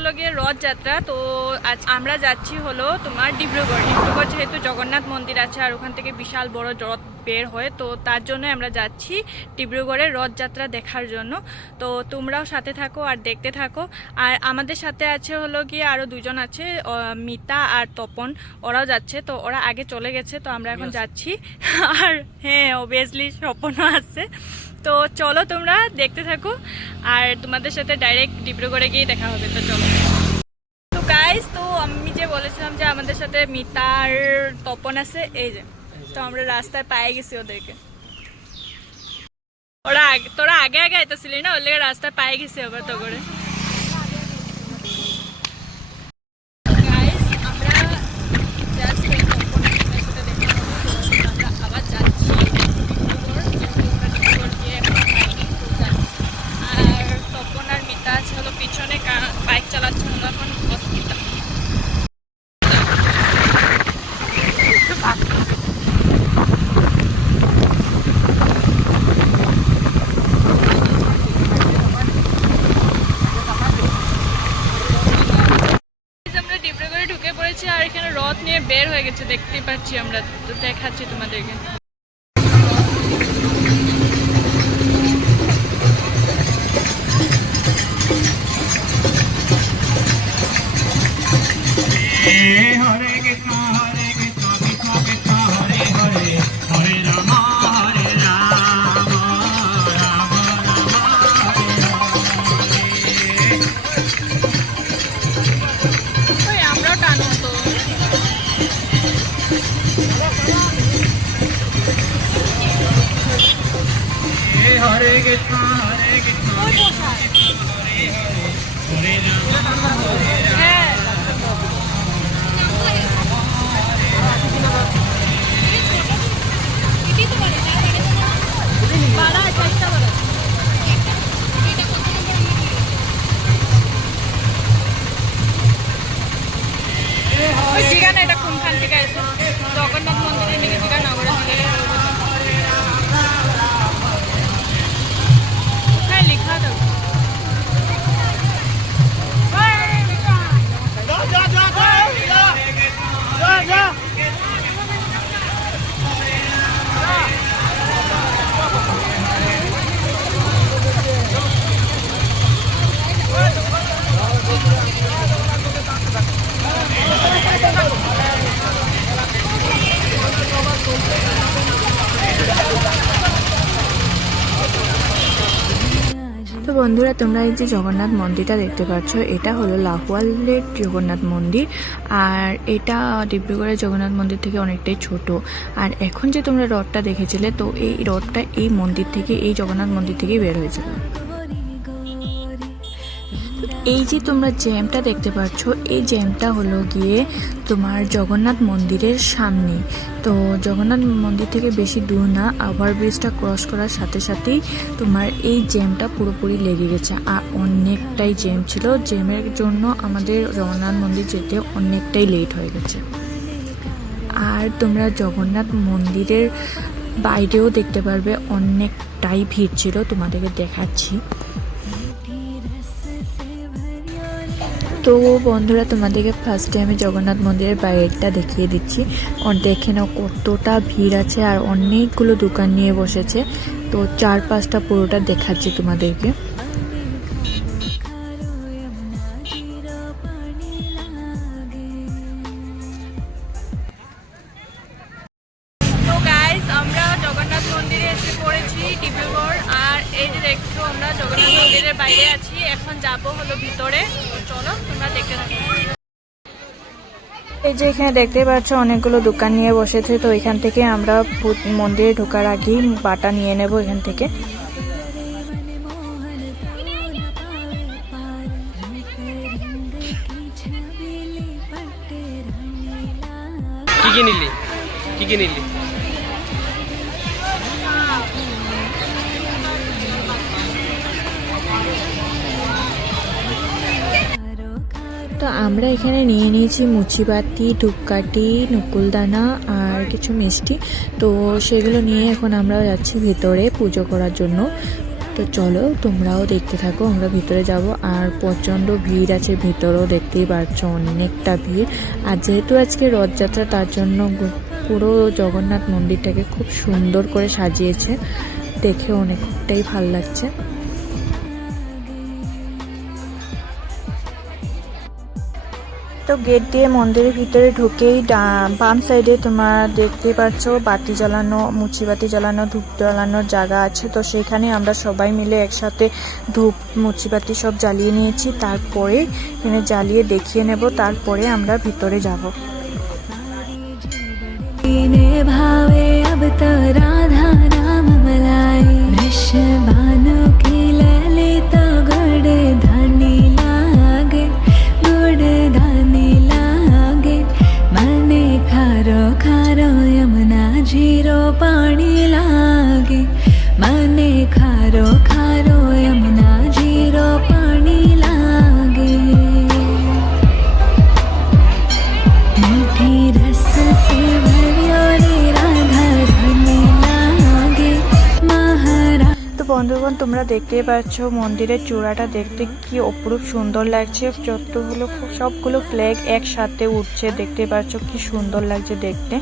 হলো রথযাত্রা। তো আজ আমরা যাচ্ছি হলো তোমার ডিব্রুগড়। ডিব্রুগড় যেহেতু জগন্নাথ মন্দির আছে আর ওখান থেকে বিশাল বড় রথ বের হয় তো তার জন্য আমরা যাচ্ছি ডিব্রুগড়ের রথযাত্রা দেখার জন্য। তো তোমরাও সাথে থাকো আর দেখতে থাকো। আর আমাদের সাথে আছে হলো গিয়ে আরও দুজন আছে মিতা আর তপন। ওরাও যাচ্ছে তো ওরা আগে চলে গেছে তো আমরা এখন যাচ্ছি। আর হ্যাঁ অবভিয়াসলি স্বপ্নও আছে। তো চলো তোমরা দেখতে থাকো। আর তোমাদের সাথে ডাইরেক্ট ডিব্রুগড়ে গিয়ে দেখা হবে তো চলো। তো গাইস তো আমি যে বলেছিলাম যে আমাদের সাথে মিতার তপন আছে এই যে। তো আমরা রাস্তায় পায়ে গেছি ওদেরকে। ওরা তোরা আগে আগে আইতেছিলি না? ওর রাস্তায় পায়ে গেছি আবার তো করে Guys, আমরা just এই তপনের সাথে দেখা হলো, তো আমরা আবার যাচ্ছি ডিব্রুগড়, যেহেতু আমরা ডিব্রুগড় গিয়ে এখন hiking করতে যাচ্ছি। আর তপন আর মিতা আছে হলো পিছনে বাইক চালাচ্ছে হলো এখন হসপিটাল আমরা ডিব্রুগড়ে ঢুকে পড়েছি আর এখানে রথ নিয়ে হয়ে পাচ্ছি আমরা তো দেখাচ্ছি তোমাদেরকে। জগন্নাথ তো বন্ধুরা, তোমরা এই যে জগন্নাথ মন্দিরটা দেখতে পাচ্ছ, এটা হলো লাহওয়ালের জগন্নাথ মন্দির। আর এটা ডিব্রুগড়ের জগন্নাথ মন্দির থেকে অনেকটাই ছোট। আর এখন যে তোমরা রথটা দেখেছিলে, তো এই রথটা এই মন্দির থেকে, এই জগন্নাথ মন্দির থেকেই বের হয়েছিল। এই যে তোমরা জ্যামটা দেখতে পাচ্ছ, এই জ্যামটা হলো গিয়ে তোমার জগন্নাথ মন্দিরের সামনে। তো জগন্নাথ মন্দির থেকে বেশি দূর না ওভারব্রিজটা ক্রস করার সাথে সাথেই তোমার এই জ্যামটা পুরোপুরি লেগে গেছে। আর অনেকটাই জ্যাম ছিল, জ্যামের জন্য আমাদের জগন্নাথ মন্দির যেতে অনেকটাই লেট হয়ে গেছে। আর তোমরা জগন্নাথ মন্দিরের বাইরেও দেখতে পারবে, অনেকটাই ভিড় ছিল, তোমাদেরকে দেখাচ্ছি। তো বন্ধুরা, তোমাদেরকে ফার্স্টে আমি জগন্নাথ মন্দিরের বাইরেটা দেখিয়ে দিচ্ছি। দেখে নাও কতটা ভিড় আছে আর অনেকগুলো দোকান নিয়ে বসেছে। তো চার পাঁচটা পুরোটা দেখাচ্ছি তোমাদেরকে। ভিতরে। চলো তোমরা দেখতে থাকো এই যে এখানে দেখতে পাচ্ছ অনেকগুলো দোকান নিয়ে বসেছে। তো এখান থেকে আমরা মন্দিরে ঢোকার আগেই বাটা নিয়ে নেব এখান থেকে। কি কি নিলি? কি কি নিলি? তো আমরা এখানে নিয়ে নিয়েছি মুচিবাতি, ধূপকাঠি, নকুলদানা আর কিছু মিষ্টি। তো সেগুলো নিয়ে এখন আমরা যাচ্ছি ভেতরে পুজো করার জন্য। তো চলো, তোমরাও দেখতে থাকো, আমরা ভিতরে যাব। আর প্রচণ্ড ভিড় আছে ভিতরেও দেখতেই পাচ্ছ, অনেকটা ভিড়। আর যেহেতু আজকে রথযাত্রা, তার জন্য পুরো জগন্নাথ মন্দিরটাকে খুব সুন্দর করে সাজিয়েছে। দেখে অনেকটাই ভালো লাগছে। তো গেট দিয়ে মন্দিরের ভিতরে ঢুকেই ডা- বাম সাইডে তোমার দেখতে পাচ্ছ বাতি জ্বালানো মুচি বাতি জ্বালানো ধূপ জ্বালানোর জায়গা আছে তো সেখানে আমরা সবাই মিলে একসাথে ধূপ মুচি বাতি সব জ্বালিয়ে নিয়েছি তারপরে এখানে জ্বালিয়ে দেখিয়ে নেব তারপরে আমরা ভিতরে যাব ने भावे अब तो राधा नाम मलाई তোমরা দেখতেই পাচ্ছ মন্দিরের চূড়াটা দেখতে কি অপরূপ সুন্দর লাগছে। যতগুলো সবগুলো ফ্ল্যাগ একসাথে উঠছে, দেখতে পাচ্ছ কি সুন্দর লাগছে দেখতে।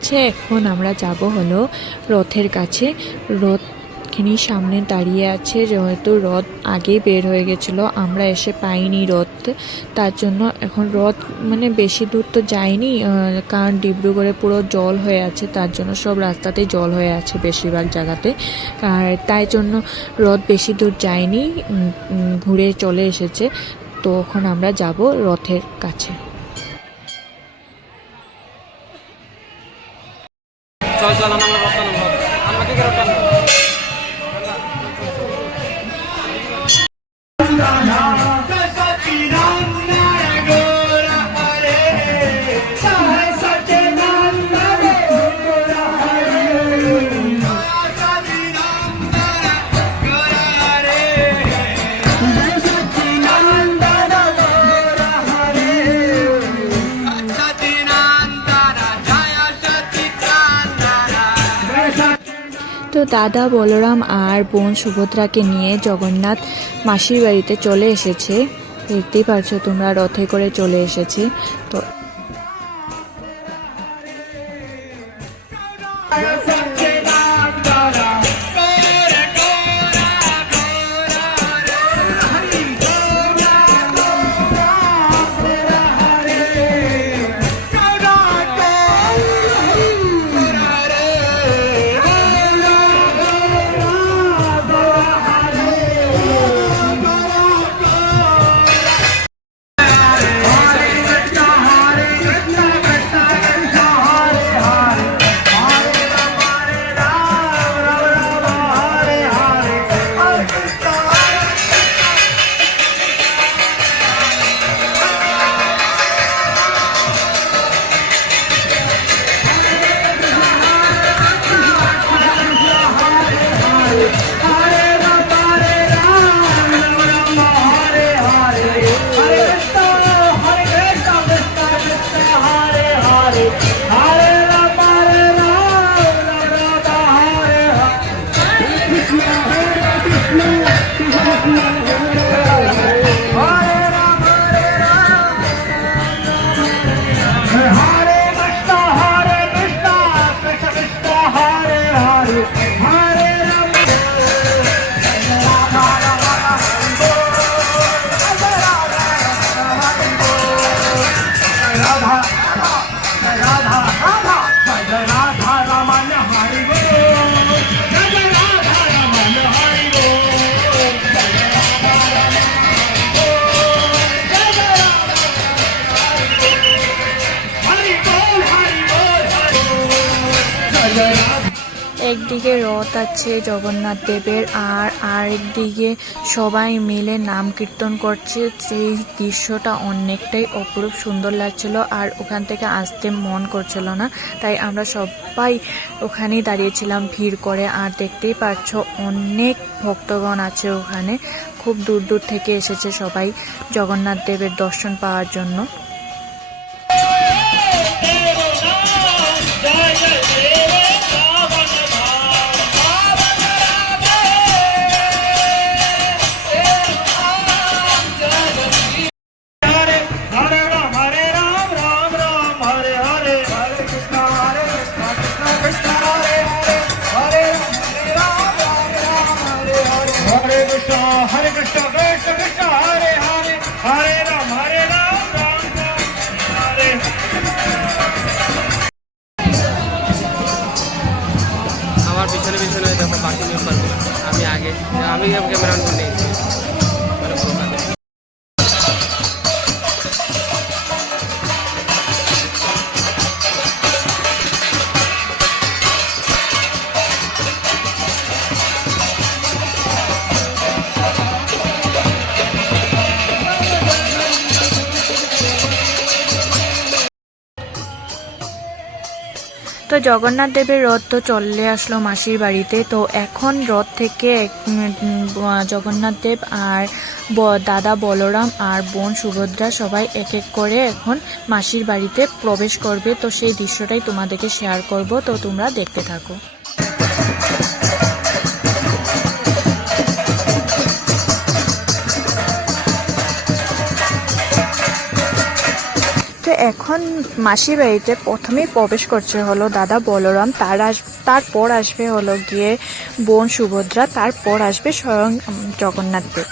কমপ্লিট এখন আমরা যাব হলো রথের কাছে। রথ খিনি সামনে দাঁড়িয়ে আছে, যেহেতু রথ আগেই বের হয়ে গেছিল, আমরা এসে পাইনি রথ। তার জন্য এখন রথ মানে বেশি দূর তো যায়নি কারণ ডিব্রুগড়ে পুরো জল হয়ে আছে, তার জন্য সব রাস্তাতেই জল হয়ে আছে বেশিরভাগ জায়গাতে। আর তাই জন্য রথ বেশি দূর যায়নি ঘুরে চলে এসেছে। তো এখন আমরা যাব রথের কাছে। দাদা বলরাম আর বোন সুভদ্রাকে নিয়ে জগন্নাথ মাসির বাড়িতে চলে এসেছে। দেখতেই পারছ তোমরা রথে করে চলে এসেছে। তো একদিকে রথ আছে জগন্নাথ দেবের, আর আরেকদিকে সবাই মিলে নাম কীর্তন করছে। সেই দৃশ্যটা অনেকটাই অপরূপ সুন্দর লাগছিল, আর ওখান থেকে আসতে মন করছিল না। তাই আমরা সবাই ওখানেই দাঁড়িয়েছিলাম ভিড় করে, আর দেখতেই পাচ্ছ অনেক ভক্তগণ আছে ওখানে। খুব দূর দূর থেকে এসেছে সবাই জগন্নাথ দেবের দর্শন পাওয়ার জন্য। আমার পিছনে পিছনে দেখো বাকি মেম্বার আমি আগে আমি ক্যামেরা অন জগন্নাথ দেবের রথ তো চলে আসলো মাসির বাড়িতে, তো এখন রথ থেকে জগন্নাথ দেব আর দাদা বলরাম আর বোন সুভদ্রা সবাই এক এক করে এখন মাসির বাড়িতে প্রবেশ করবে। তো সেই দৃশ্যটাই তোমাদেরকে শেয়ার করব, তো তোমরা দেখতে থাকো। মাসি মাসির বাড়িতে প্রথমেই প্রবেশ করছে হলো দাদা বলরাম, তার আস, তারপর আসবে হলো গিয়ে বোন সুভদ্রা, তারপর আসবে স্বয়ং জগন্নাথ দেব।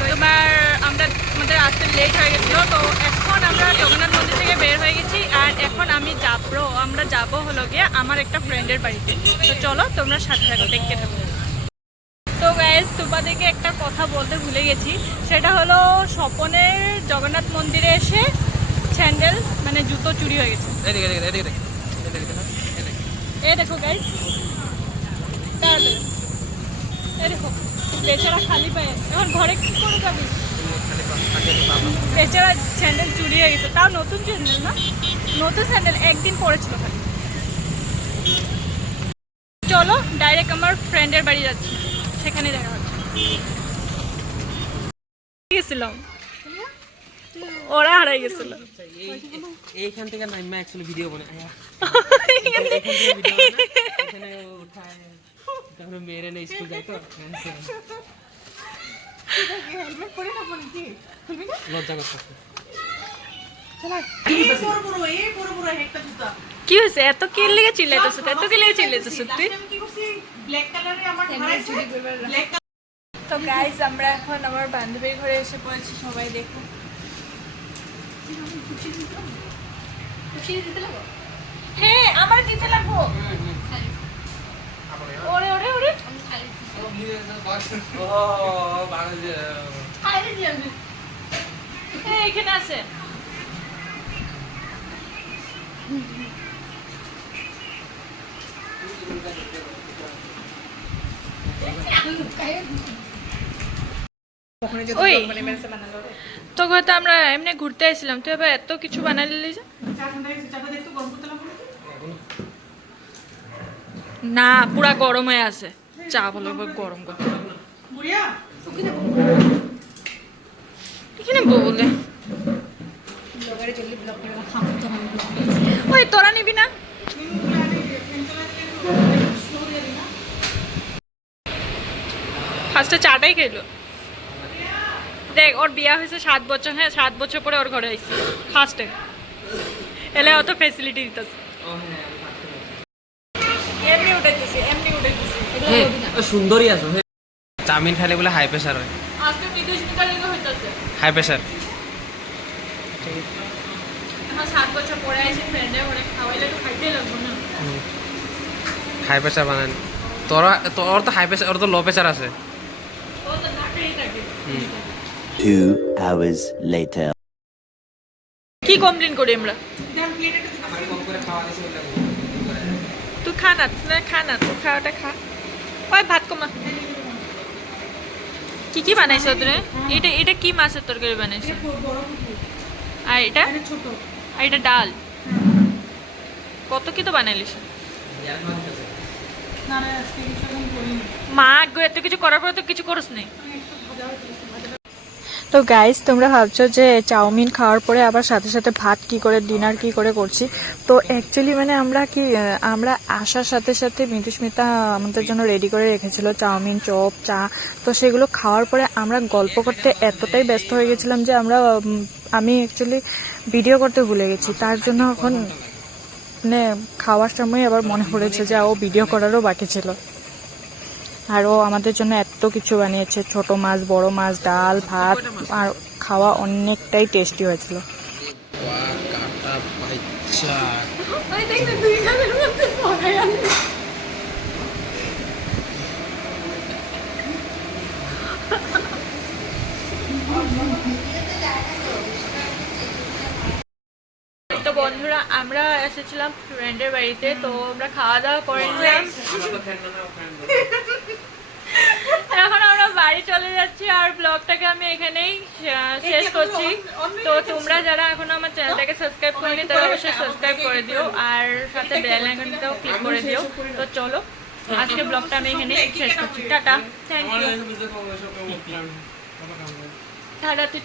তোমার আমরা আমাদের আসতে লেট হয়ে গেছিল তো এখন আমরা জগন্নাথ মন্দির থেকে বের হয়ে গেছি আর এখন আমি যাব আমরা যাব হলো গিয়ে আমার একটা ফ্রেন্ডের বাড়িতে। তো চলো তোমরা সাথে থাকো দেখতে থাকো। তো গ্যাস তোমাদেরকে একটা কথা বলতে ভুলে গেছি সেটা হলো স্বপনের জগন্নাথ মন্দিরে এসে স্যান্ডেল মানে জুতো চুরি হয়ে গেছে। দেখ। গাইস এই দেখো। বেচারা খালি পায়ে। এখন ঘরে কি করে যাবি। বেচারা স্যান্ডেল চুরি হয়ে গেছে। তাও নতুন স্যান্ডেল না? নতুন স্যান্ডেল একদিন পরেছিল খালি। চলো ডাইরেক্ট আমার ফ্রেন্ডের বাড়ি যাচ্ছি। সেখানে দেখা হচ্ছে। গেছিলাম ওরা হারাই গেছিল। এইখান থেকে নাইমা অ্যাকচুয়ালি ভিডিও বনে এখান থেকে ভিডিও এখানে উঠায় তারপরে মেরে নেই স্কুল যাই তো লজ্জা করতে কি হয়েছে এত কি লেগে চিল্লাইতেছ এত কি লেগে চিল্লাইতেছ তুই তো গাইস আমরা এখন আমার বান্ধবীর ঘরে এসে পড়েছি সবাই দেখো। হ্যাঁ আমার দিতে লাগবো। ওরে এখানে আছে তো আমরা এমনি ঘুরতে আসছিলাম তুই এবার এত কিছু বানালি যে। না, পুরা গরম হয়ে আছে। চা বলো গরম করতে এখানে বলে। ওই তোরা নিবি না? ফার্স্টে চাটাই খেলো। দেখ ওর বিয়া হয়েছে সাত বছর হ্যাঁ সাত বছর পরে ওর ঘরে আইসি। ফার্স্টে এলে অত ফেসিলিটি দিতেছে। এমনি উঠাইতেছি এমনি উঠাইতেছি। হ্যাঁ ও সুন্দরী আছো। চাউমিন খাইলে বলে হাই প্রেশার হয়। হাই প্রেশার আমার সাত বছর পরে আইসি ফ্রেন্ডে ঘরে খাওয়াইলে তো খাইতেই লাগবো না। হাই প্রেশার বানান। তোরা তোর তো হাই প্রেশার ওর তো লো প্রেশার আছে। তো Two hours later. কি কমপ্লেন করি আমরা? তুই খা না খা না তুই খাওয়াটা খা। ওই ভাত কমা? কি কি বানাইছো তোরে? এটা এটা কি মাছের তরকারি বানাইছো? আর এটা? আর এটা ডাল। কত কি তো বানাইলিস মা গো এত কিছু করার পরে তো কিছু করস নেই তো গাইস তোমরা ভাবছ যে চাউমিন খাওয়ার পরে আবার সাথে সাথে ভাত কি করে ডিনার কি করে করছি? তো অ্যাকচুয়ালি মানে আমরা কি, আমরা আসার সাথে সাথে মিতুস্মিতা আমাদের জন্য রেডি করে রেখেছিল চাউমিন, চপ, চা। তো সেগুলো খাওয়ার পরে আমরা গল্প করতে এতটাই ব্যস্ত হয়ে গেছিলাম যে আমরা আমি অ্যাকচুয়ালি ভিডিও করতে ভুলে গেছি। তার জন্য এখন মানে খাওয়ার সময় আবার মনে পড়েছে যে ও ভিডিও করারও বাকি ছিল। আর ও আমাদের জন্য এত কিছু বানিয়েছে ছোট মাছ বড় মাছ ডাল ভাত আর খাওয়া অনেকটাই টেস্টি হয়েছিল। বন্ধুরা আমরা এসেছিলাম ফ্রেন্ডের বাড়িতে তো আমরা খাওয়া দাওয়া করে নিলাম এখন আমরা বাড়ি চলে যাচ্ছি আর ব্লগটাকে আমি এখানেই শেষ করছি তো তোমরা যারা এখন আমার চ্যানেলটাকে সাবস্ক্রাইব করেনি তারা অবশ্যই সাবস্ক্রাইব করে দিও আর সাথে বেল আইকনটাও ক্লিক করে দিও তো চলো আজকে ব্লগটা আমি এখানেই শেষ করছি টাটা থ্যাংক ইউ টাটা তুই।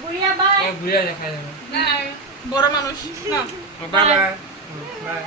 বুড়িয়া বাই ঘুরে দেখা যাবে বড় মানুষ। না। Bye bye